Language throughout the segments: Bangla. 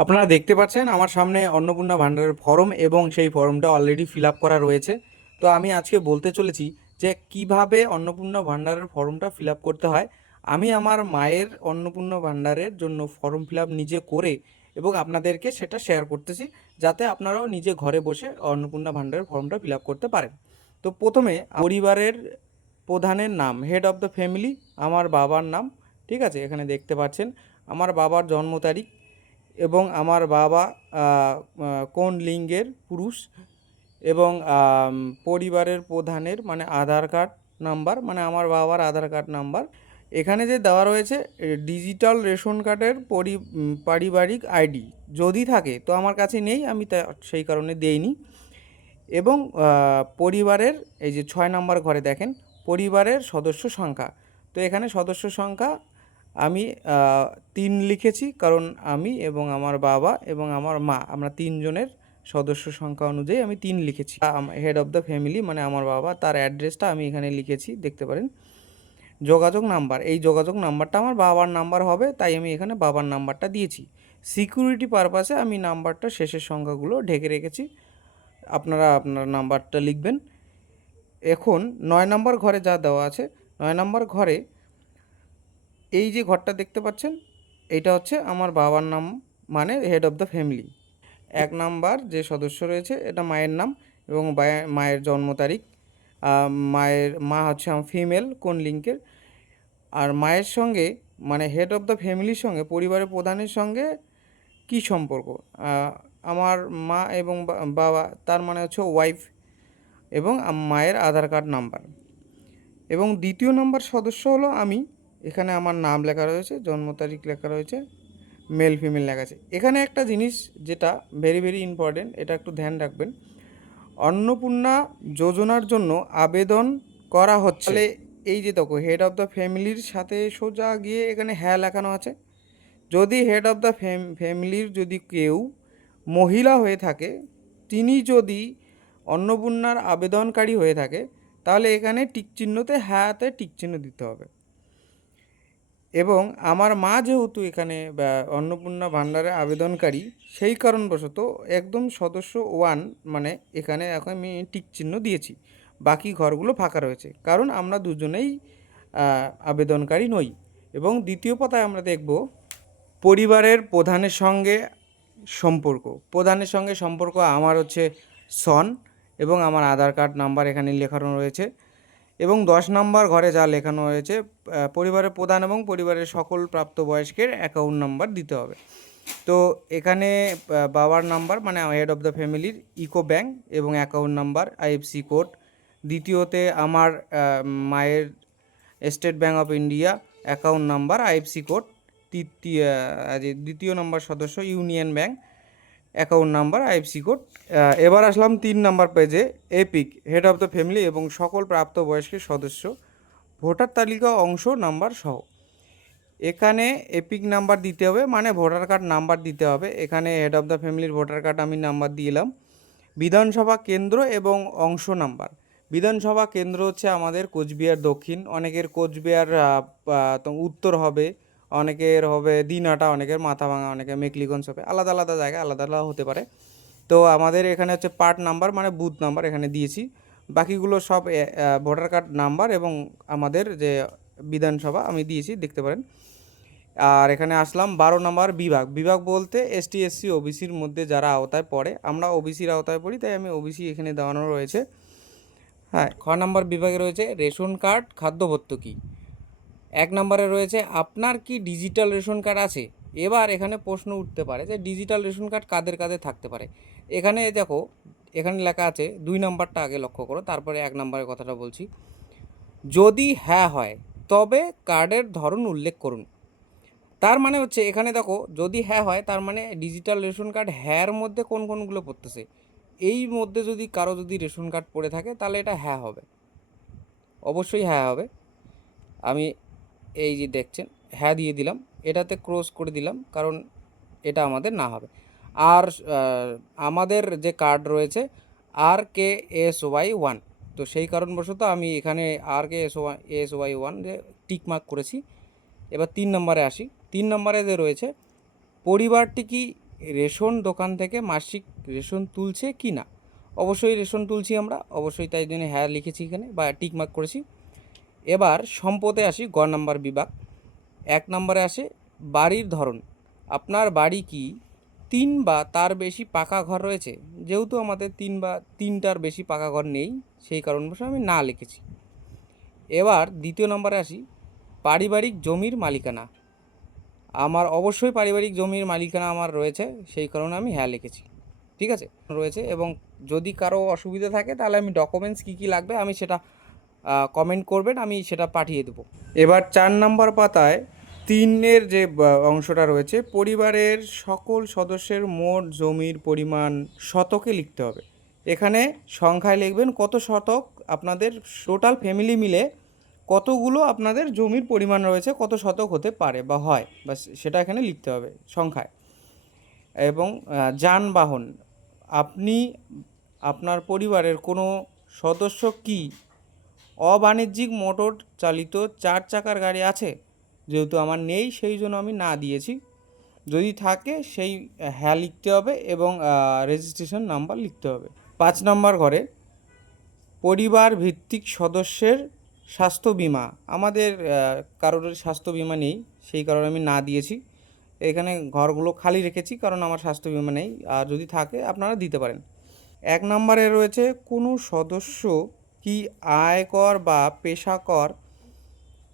আপনারা দেখতে পাচ্ছেন আমার সামনে অন্নপূর্ণা ভান্ডারের ফর্ম এবং সেই ফর্মটা অলরেডি ফিল আপ করা রয়েছে। তো আমি আজকে বলতে চলেছি যে কিভাবে অন্নপূর্ণা ভান্ডারের ফর্মটা ফিল আপ করতে হয়। আমি আমার মায়ের অন্নপূর্ণা ভান্ডারের জন্য ফর্ম ফিল আপ নিজে করে এবং আপনাদেরকে সেটা শেয়ার করতেছি, যাতে আপনারাও নিজে ঘরে বসে অন্নপূর্ণা ভান্ডারের ফর্মটা ফিল আপ করতে পারেন। তো প্রথমে পরিবারের প্রধানের নাম, হেড অফ দ্য ফ্যামিলি, আমার বাবার নাম। ঠিক আছে, এখানে দেখতে পাচ্ছেন আমার বাবার জন্ম তারিখ এবং আমার বাবা কোন লিঙ্গের পুরুষ, এবং পরিবারের প্রধানের মানে আধার কার্ড নাম্বার, মানে আমার বাবার আধার কার্ড নাম্বার। এখানে যে দেওয়া রয়েছে ডিজিটাল রেশন কার্ডের পারিবারিক আইডি যদি থাকে, তো আমার কাছে নেই, আমি তা সেই কারণে দেইনি। এবং পরিবারের এই যে 6 নম্বর ঘরে দেখেন পরিবারের সদস্য সংখ্যা। তো এখানে সদস্য সংখ্যা আমি 3 লিখেছি, কারণ আমি এবং আমার বাবা এবং আমার মা আমরা 3 জনের সদস্য সংখ্যা অনুযায়ী আমি 3 লিখেছি। হেড অফ দ্য ফ্যামিলি মানে আমার বাবা, তার অ্যাড্রেসটা আমি এখানে লিখেছি, দেখতে পারেন। যোগাযোগ নাম্বার, এই যোগাযোগ নাম্বারটা আমার বাবার নাম্বার হবে, তাই আমি এখানে বাবার নাম্বারটা দিয়েছি। সিকিউরিটি পারপাসে আমি নাম্বারটা শেষের সংখ্যাগুলো ঢেকে রেখেছি, আপনারা আপনার নাম্বারটা লিখবেন। এখন 9 নম্বর ঘরে যা দেওয়া আছে, 9 নম্বর ঘরে এই যে ঘরটা দেখতে পাচ্ছেন, এইটা হচ্ছে আমার বাবার নাম, মানে head of the family. 1 number যে সদস্য রয়েছে এটা মায়ের নাম এবং মায়ের জন্ম তারিখ। মা হচ্ছে আমার ফিমেল, কোন লিঙ্কের। আর মায়ের সঙ্গে মানে হেড অফ দ্য ফ্যামিলির সঙ্গে পরিবারের প্রধানের সঙ্গে কি সম্পর্ক, আমার মা এবং বাবা, তার মানে হচ্ছে ওয়াইফ, এবং মায়ের আধার কার্ড নাম্বার। এবং দ্বিতীয় নম্বর সদস্য হলো আমি, এখানে আমার নাম লেখা রয়েছে, জন্ম তারিখ লেখা রয়েছে, মেল ফিমেল লেখা আছে। এখানে একটা জিনিস যেটা ভেরি ভেরি ইম্পর্টেন্ট, এটা একটু ধ্যান রাখবেন। অন্নপূর্ণা যোজনার জন্য আবেদন করা হচ্ছে, তাহলে এই যে দেখো হেড অফ দ্য ফ্যামিলির সাথে সোজা গিয়ে এখানে হ্যাঁ লেখানো আছে। যদি হেড অফ দ্য ফ্যামিলির যদি কেউ মহিলা হয়ে থাকে, তিনি যদি অন্নপূর্ণার আবেদনকারী হয়ে থাকে, তাহলে এখানে টিক চিহ্নতে হ্যাঁতে টিক চিহ্ন দিতে হবে। এবং আমার মা যেহেতু এখানে অন্নপূর্ণা ভাণ্ডারে আবেদনকারী, সেই কারণবশত একদম সদস্য 1 মানে এখানে এখন আমি টিক চিহ্ন দিয়েছি, বাকি ঘরগুলো ফাঁকা রয়েছে, কারণ আমরা দুজনেই আবেদনকারী নই। এবং দ্বিতীয় পাতায় আমরা দেখব পরিবারের প্রধানের সঙ্গে সম্পর্ক। প্রধানের সঙ্গে সম্পর্ক আমার হচ্ছে সন, এবং আমার আধার কার্ড নাম্বার এখানে লেখানো রয়েছে। এবং 10 নম্বর ঘরে যা লেখানো হয়েছে, পরিবারের প্রধান এবং পরিবারের সকল প্রাপ্তবয়স্কের অ্যাকাউন্ট নাম্বার দিতে হবে। তো এখানে বাবার নাম্বার মানে হেড অফ দ্য ফ্যামিলির ইকো ব্যাংক এবং অ্যাকাউন্ট নাম্বার আইএফসি কোড। দ্বিতীয়তে আমার মায়ের state bank of India account number IFC code. দ্বিতীয় নম্বর সদস্য union bank account number IFC code. এবার আসলাম 3 নম্বর পেজে, epic head of the family এবং সকল প্রাপ্তবয়স্কের সদস্য ভোটার তালিকা অংশ নাম্বার সহ। এখানে এপিক নাম্বার দিতে হবে, মানে ভোটার কার্ড নাম্বার দিতে হবে। এখানে হেড অফ দ্য ফ্যামিলির ভোটার কার্ড আমি নাম্বার দিলাম। বিধানসভা কেন্দ্র এবং অংশ নাম্বার। বিধানসভা কেন্দ্র হচ্ছে আমাদের কোচবিহার দক্ষিণ, অনেকের কোচবিহার উত্তর হবে, অনেকের হবে দিনহাটা, অনেকের মাথাভাঙা, অনেকের মেকলিগঞ্জ হবে, আলাদা আলাদা জায়গায় আলাদা আলাদা হতে পারে। তো আমাদের এখানে হচ্ছে পার্ট নাম্বার মানে বুথ নাম্বার এখানে দিয়েছি। বাকিগুলো সব ভোটার কার্ড নাম্বার এবং আমাদের যে বিধানসভা আমি দিয়েছি, দেখতে পারেন। আর এখানে আসলাম 12 নম্বর বিভাগ। বিভাগ বলতে এসটি এসসি ওবিসির মধ্যে যারা আওতায় পড়ে, আমরা ওবিসির আওতায় পড়ি, তাই আমি ওবিসি এখানে দেওয়ানো রয়েছে। হ্যাঁ, 6 নম্বর বিভাগে রয়েছে রেশন কার্ড খাদ্য ভর্তুকি। 1 নম্বরে রয়েছে আপনার কি ডিজিটাল রেশন কার্ড আছে। এবার এখানে প্রশ্ন উঠতে পারে যে ডিজিটাল রেশন কার্ড কাদের কাদের থাকতে পারে। এখানে দেখো, এখানে লেখা আছে 2 নম্বরটা আগে লক্ষ্য করো, তারপরে 1 নম্বরের কথাটা বলছি। যদি হ্যাঁ হয় তবে কার্ডের ধরন উল্লেখ করুন। তার মানে হচ্ছে এখানে দেখো, যদি হ্যাঁ হয় তার মানে ডিজিটাল রেশন কার্ড হ্যাঁর মধ্যে কোন কোনগুলো পড়তেছে, এই মধ্যে যদি কারো যদি রেশন কার্ড পড়ে থাকে তাহলে এটা হ্যাঁ হবে, অবশ্যই হ্যাঁ হবে। আমি এই যে দেখছেন হ্যাঁ দিয়ে দিলাম, এটাতে ক্রস করে দিলাম, কারণ এটা আমাদের না হবে। আর আমাদের যে কার্ড রয়েছে RKSY1, তো সেই কারণবশত আমি এখানে RKSY1 যে টিক মার্ক করেছি। এবার 3 নম্বরে আসি। 3 নম্বরে যে রয়েছে পরিবারটি কি রেশন দোকান থেকে মাসিক রেশন তুলছে কি না। অবশ্যই রেশন তুলছি আমরা, অবশ্যই, তাই জন্য হ্যাঁ লিখেছি এখানে বা টিক মার্ক করেছি। এবার সম্পদে আসি, গ নাম্বার বিভাগ। 1 নম্বরে আসে বাড়ির ধরন। আপনার বাড়ি কি 3 বা তার বেশি পাকা ঘর রয়েছে? যেহেতু আমাদের 3 বা 3টার বেশি পাকা ঘর নেই, সেই কারণবশত আমি না লিখেছি। এবার দ্বিতীয় নম্বরে আসি, পারিবারিক জমির মালিকানা। আমার অবশ্যই পারিবারিক জমির মালিকানা আমার রয়েছে, সেই কারণে আমি হ্যাঁ লিখেছি। ঠিক আছে, রয়েছে। এবং যদি কারো অসুবিধা থাকে তাহলে আমি ডকুমেন্টস কী কী লাগবে আমি সেটা কমেন্ট করবেন, আমি সেটা পাঠিয়ে দেবো। এবার 4 নম্বর পাতায় 3-এর যে অংশটা রয়েছে, পরিবারের সকল সদস্যের মোট জমির পরিমাণ শতকে লিখতে হবে। এখানে সংখ্যায় লিখবেন কত শতক, আপনাদের টোটাল ফ্যামিলি মিলে কতগুলো আপনাদের জমির পরিমাণ রয়েছে, কত শতক হতে পারে বা হয়, বা সেটা এখানে লিখতে হবে সংখ্যায়। এবং যানবাহন, আপনি আপনার পরিবারের কোনো সদস্য কি অবাণিজ্যিক মোটর চালিত 4 চাকার গাড়ি আছে? যেহেতু আমার নেই, সেই জন্য আমি না দিয়েছি। যদি থাকে সেই হ্যাঁ লিখতে হবে এবং রেজিস্ট্রেশন নাম্বার লিখতে হবে। 5 নম্বর ঘরে পরিবার ভিত্তিক সদস্যের স্বাস্থ্য বিমা। আমাদের কারোর স্বাস্থ্য বিমা নেই, সেই কারণে আমি না দিয়েছি। এখানে ঘরগুলো খালি রেখেছি কারণ আমার স্বাস্থ্য বিমা নেই, আর যদি থাকে আপনারা দিতে পারেন। 1 নম্বরে রয়েছে কোনো সদস্য কি আয়কর বা পেশাকর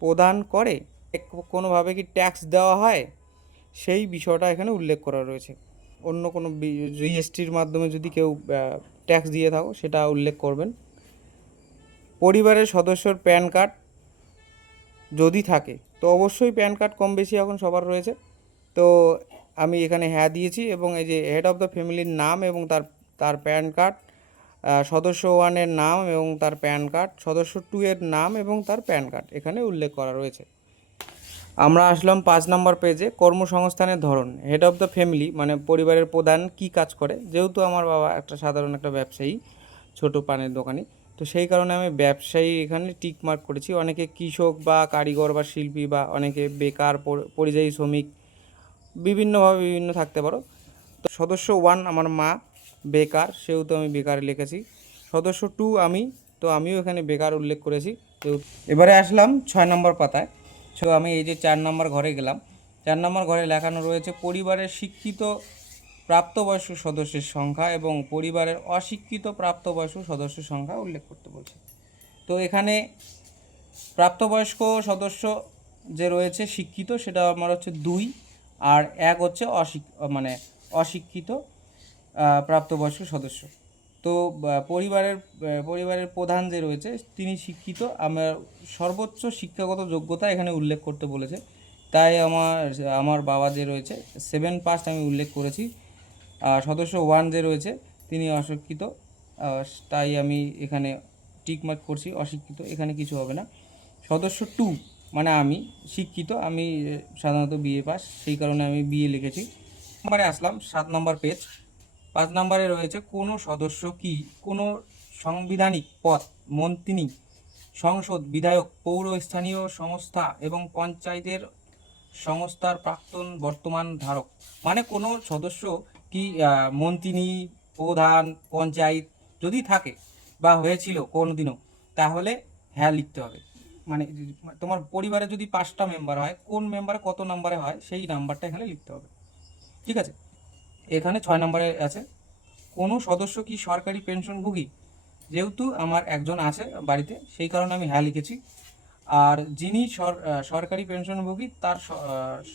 প্রদান করে, কোনোভাবে কি ট্যাক্স দেওয়া হয়, সেই বিষয়টা এখানে উল্লেখ করা রয়েছে। অন্য কোনো জিএসটির মাধ্যমে যদি কেউ ট্যাক্স দিয়ে থাকো সেটা উল্লেখ করবেন। পরিবারের সদস্যর প্যান কার্ড যদি থাকে, তো অবশ্যই প্যান কার্ড কম বেশি এখন সবার রয়েছে, তো আমি এখানে হ্যাঁ দিয়েছি। এবং এই যে হেড অফ দ্য ফ্যামিলির নাম এবং তার তার প্যান কার্ড, সদস্য 1-এর নাম এবং তার প্যান কার্ড, সদস্য 2-এর নাম এবং তার প্যান কার্ড এখানে উল্লেখ করা রয়েছে। আমরা আসলাম 5 নম্বর পেজে, কর্মসংস্থানের ধরন। হেড অফ দ্য ফ্যামিলি মানে পরিবারের প্রধান কি কাজ করে? যেহেতু আমার বাবা সাধারণ একটা ব্যবসায়ী, ছোট পানের দোকানি, তো সেই কারণে আমি ব্যবসায়ী এখানে টিক মার্ক করেছি। অনেকে কৃষক বা কারিগর বা শিল্পী, বা অনেকে বেকার, পরিযায়ী শ্রমিক, বিভিন্নভাবে বিভিন্ন থাকতে পারো। তো সদস্য 1 আমার মা বেকার, সেহেতু আমি বেকার লিখেছি। সদস্য 2 আমি, তো আমিও এখানে বেকার উল্লেখ করেছি। তো এবারে আসলাম 6 নম্বর পাতায়। সো আমি এই যে 4 নম্বর ঘরে গেলাম, 4 নম্বর ঘরে লেখানো রয়েছে পরিবারের শিক্ষিত প্রাপ্তবয়স্ক সদস্যের সংখ্যা এবং পরিবারের অশিক্ষিত প্রাপ্তবয়স্ক সদস্যের সংখ্যা উল্লেখ করতে বলছে। তো এখানে প্রাপ্তবয়স্ক সদস্য যে রয়েছে শিক্ষিত, সেটা আমার হচ্ছে 2, আর 1 হচ্ছে মানে অশিক্ষিত প্রাপ্তবয়স্ক সদস্য। তো পরিবারের প্রধান যে রয়েছে তিনি শিক্ষিত। আমার সর্বোচ্চ শিক্ষাগত যোগ্যতা এখানে উল্লেখ করতে বলেছে, তাই আমার বাবা যে রয়েছে 7 পাস আমি উল্লেখ করেছি। সদস্য 1 যে রয়েছে তিনি অশিক্ষিত, তাই আমি এখানে টিক মার্ক করছি অশিক্ষিত, এখানে কিছু হবে না। সদস্য 2 মানে আমি শিক্ষিত, আমি সাধারণত বিএ পাস, সেই কারণে আমি বিএ লিখেছি। নম্বরে আসলাম 7 নম্বর পেজ। 5 নম্বরে রয়েছে কোনো সদস্য কি কোনো সাংবিধানিক পদ, মন্ত্রী, সংসদ, বিধায়ক, পৌর স্থানীয় সংস্থা এবং পঞ্চায়েতের সংস্থার প্রাক্তন বর্তমান ধারক। মানে কোনো সদস্য কি মন্ত্রী, প্রধান, পঞ্চায়েত যদি থাকে বা হয়েছিল কোনো দিনও, তাহলে হ্যাঁ লিখতে হবে। মানে তোমার পরিবারে যদি 5টা মেম্বার হয়, কোন মেম্বার কত নম্বরে হয় সেই নাম্বারটা এখানে লিখতে হবে। ঠিক আছে, এখানে 6 নম্বরে আছে কোনো সদস্য কি সরকারি পেনশনভোগী। যেহেতু আমার একজন আছে বাড়িতে, সেই কারণে আমি হ্যাঁ লিখেছি। আর যিনি সরকারি পেনশনভোগী তার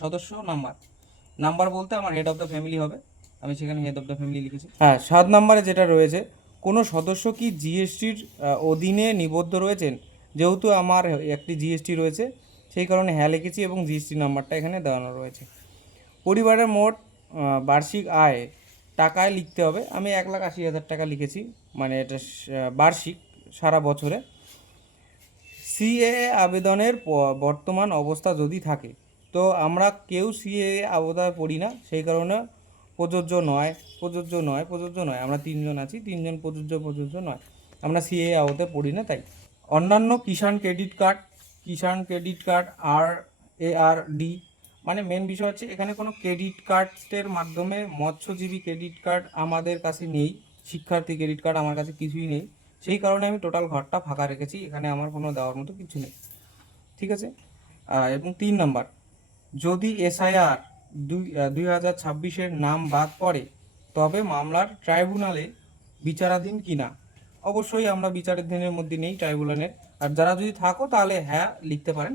সদস্য নাম্বার বলতে আমার হেড অফ দ্য ফ্যামিলি হবে, আমি সেখানে হেড অফ দ্য ফ্যামিলি লিখেছি। হ্যাঁ, 7 নম্বরে যেটা রয়েছে কোনো সদস্য কি জিএসটির অধীনে নিবদ্ধ রয়েছেন। যেহেতু আমার একটি জিএসটি রয়েছে, সেই কারণে হ্যাঁ লিখেছি এবং জিএসটি নাম্বারটা এখানে দেওয়ানো রয়েছে। পরিবারের মোট বার্ষিক আয় টাকায় লিখতে হবে, আমি 1,80,000 টাকা লিখেছি, মানে এটা বার্ষিক সারা বছরে। সিএএ আবেদনের বর্তমান অবস্থা যদি থাকে, তো আমরা কেউ সিএএ আবেদন করি না, সেই কারণে প্রযোজ্য নয়। আমরা 3জন আছি, 3জন প্রযোজ্য নয়, আমরা সিএএ আওতায় পড়ি না। তাই অন্যান্য কিষাণ ক্রেডিট কার্ড, আর ARD মানে মেন বিষয় হচ্ছে এখানে কোনো ক্রেডিট কার্ডের মাধ্যমে, মৎস্যজীবী ক্রেডিট কার্ড আমাদের কাছে নেই, শিক্ষার্থী ক্রেডিট কার্ড আমার কাছে কিছুই নেই, সেই কারণে আমি টোটাল ঘরটা ফাঁকা রেখেছি, এখানে আমার কোনো দেওয়ার মতো কিছু নেই। ঠিক আছে। এবং 3 নম্বর, যদি এসআইআর 2026-এর নাম বাদ পড়ে তবে মামলার ট্রাইব্যুনালে বিচারাধীন কিনা। অবশ্যই আমরা বিচারাধীনের মধ্যে নেই ট্রাইব্যুনালের। আর যারা যদি থাকো তাহলে হ্যাঁ লিখতে পারেন।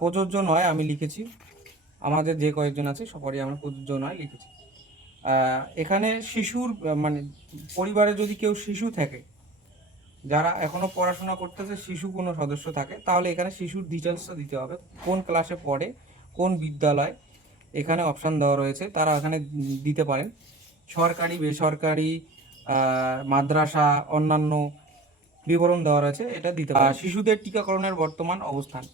প্রযোজ্য নয় আমি লিখেছি, আমাদের যে কয়েকজন আছে সবারই আমরা প্রযোজ্য নয় লিখেছি। এখানে শিশুর মানে পরিবারে যদি কেউ শিশু থাকে, যারা এখনো পড়াশোনা করতেছে, শিশু কোনো সদস্য থাকে, তাহলে এখানে শিশুর ডিটেলসটা দিতে হবে, কোন ক্লাসে পড়ে, কোন বিদ্যালয়, এখানে অপশান দেওয়া রয়েছে, তারা এখানে দিতে পারেন। সরকারি, বেসরকারি, মাদ্রাসা, অন্যান্য বিবরণ দেওয়া রয়েছে, এটা দিতে পারেন। শিশুদের টিকাকরণের বর্তমান অবস্থান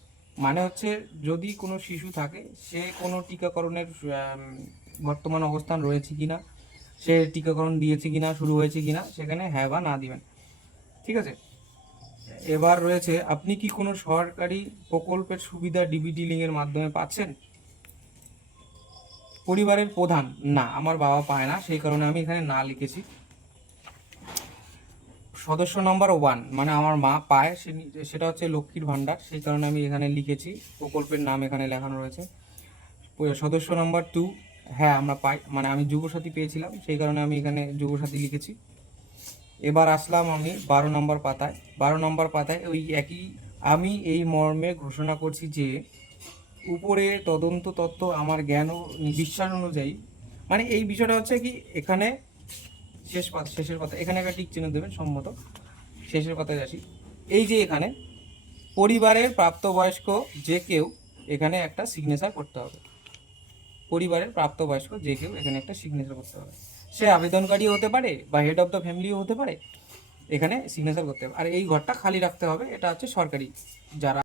মানে হচ্ছে যদি কোনো শিশু থাকে, সে কোনো টিকাকরণের বর্তমান অবস্থান রয়েছে কিনা, সে টিকাকরণ দিয়েছে কিনা, শুরু হয়েছে কিনা, সেখানে হ্যাঁ বা না দিবেন। ঠিক আছে। এবার রয়েছে, আপনি কি কোনো সরকারি প্রকল্পের সুবিধা ডিবিটি লিঙ্কের মাধ্যমে পাচ্ছেন? পরিবারের প্রধান, না, আমার বাবা পায় না, সেই কারণে আমি এখানে না লিখেছি। সদস্য নম্বর 1 মানে আমার মা পায়, সেটা হচ্ছে লক্ষ্মীর ভাণ্ডার, সেই কারণে আমি এখানে লিখেছি, প্রকল্পের নাম এখানে লেখানো রয়েছে। সদস্য নম্বর 2, হ্যাঁ আমরা পাই, মানে আমি যুবসাথী পেয়েছিলাম, সেই কারণে আমি এখানে যুবসাথী লিখেছি। এবার আসলাম আমি 12 নম্বর পাতায়। 12 নম্বর পাতায় ওই একই, আমি এই মর্মে ঘোষণা করছি যে উপরে তদন্ত তত্ত্ব আমার জ্ঞান ও বিশ্বাস অনুযায়ী, মানে এই বিষয়টা হচ্ছে কি, এখানে শেষের পাতা, এখানে একটা টিক চিহ্ন দেবেন সম্মত। শেষের পাতায় আসি, এই যে এখানে পরিবারের প্রাপ্তবয়স্ক যে কেউ এখানে একটা সিগনেচার করতে হবে। পরিবারের প্রাপ্তবয়স্ক যে কেউ এখানে একটা সিগনেচার করতে হবে, সে আবেদনকারীও হতে পারে বা হেড অফ দ্য ফ্যামিলিও হতে পারে, এখানে সিগনেচার করতে হবে। আর এই ঘরটা খালি রাখতে হবে, এটা হচ্ছে সরকারি যারা